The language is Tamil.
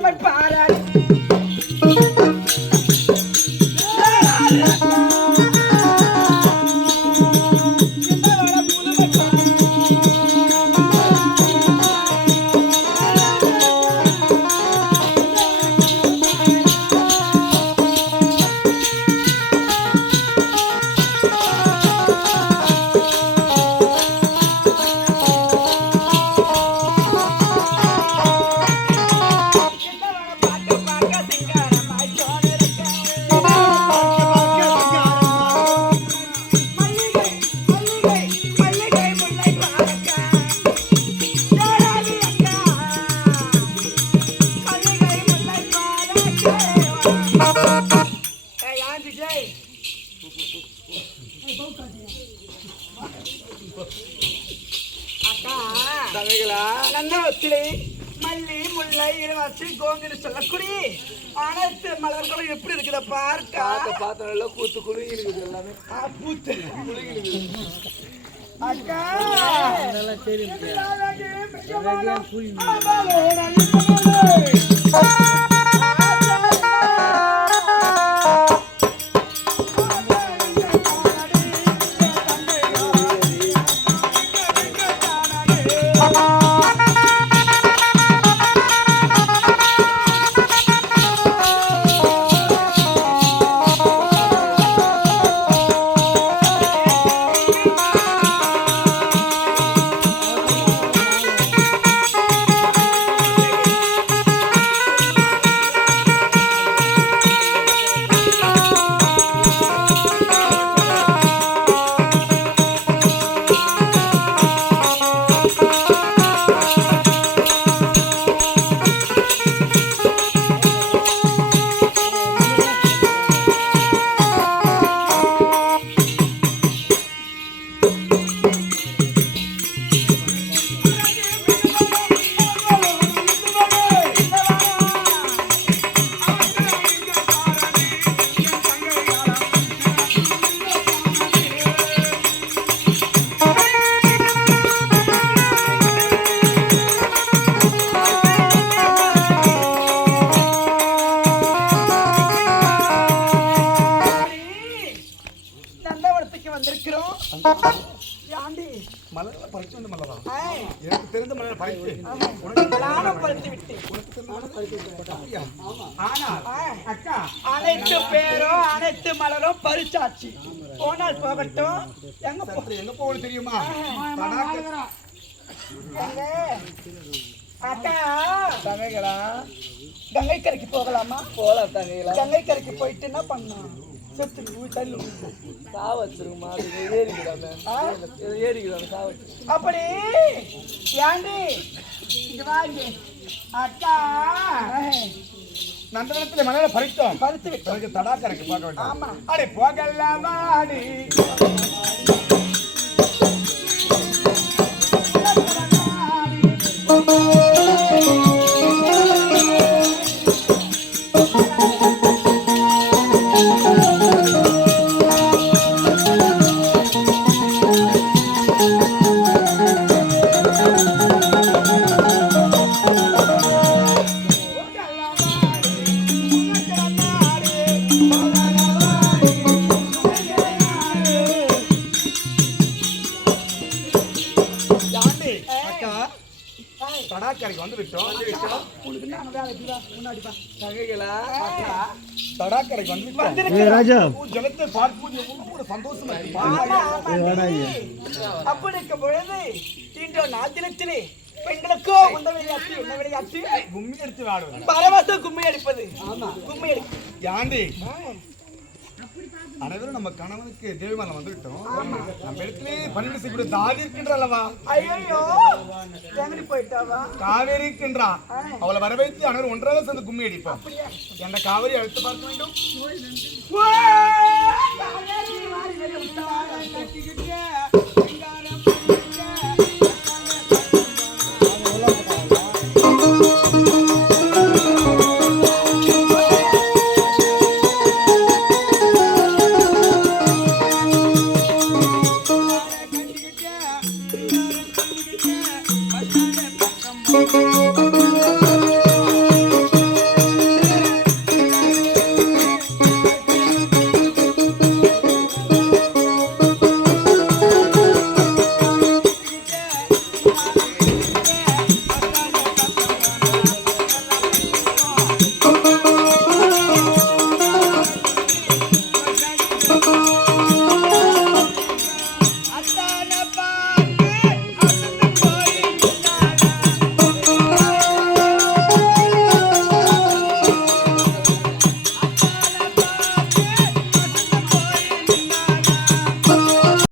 புதுமை பாராட்டி மல்லி முல்லை இளவாசி கோங்கின்னு சொல்லக்கூடிய அனைத்து மலர்களும் எப்படி இருக்குத பார்க்க பாத்திரம் கூத்து குழுங்கி இருக்குது எல்லாமே பூத்து அக்கா அனைத்து பேரும் அனைத்து மலரும் பறிச்சாச்சு போனால் போகட்டும் எங்க போகணும் தெரியுமா அக்கா தங்கைகளா கங்கை கரைக்கு போகலாமா போலாம் தங்கைகளா கங்கை கரைக்கு போயிட்டு என்ன பண்ணலாம் அப்படி அக்கா நந்தனத்துல மலையில பறித்தோம் பறித்து விட்டு தடாக்கரைக்கு போக வேண்டாம். ஆமா அடே போகலாமா அடி தடாக்கரைக்கு வந்து விட்டோம். தடாக்கரைக்கு வந்து ராஜா ஜலத்தை பார்ப்பது ஒரு சந்தோஷமா அப்படி இருக்கும் பொழுது இன்று நாட்டிலே பெண்களுக்கோ உண்ட விளையாட்டு என்ன விளையாட்டு கும்மி எடுத்து ஆடுவது பரவசம் கும்மி அடிப்பது கும்மி அடி யாண்டி அனைவரும் நம்ம கணவனுக்கு தேவிமாலை வந்து விட்டோம். நம்ம இடத்துல பன்னெண்டு செய்ய தாதி இருக்கின்றல்லவா ஐயோ ஜெகரி போயிட்டாவா காவேரி இருக்கின்றா அவளை வர வைத்து அனைவரும் ஒன்றாக சேர்ந்து கும்மி அடிப்போம். என்ற காவேரி அழுத்து பார்க்க வேண்டும்.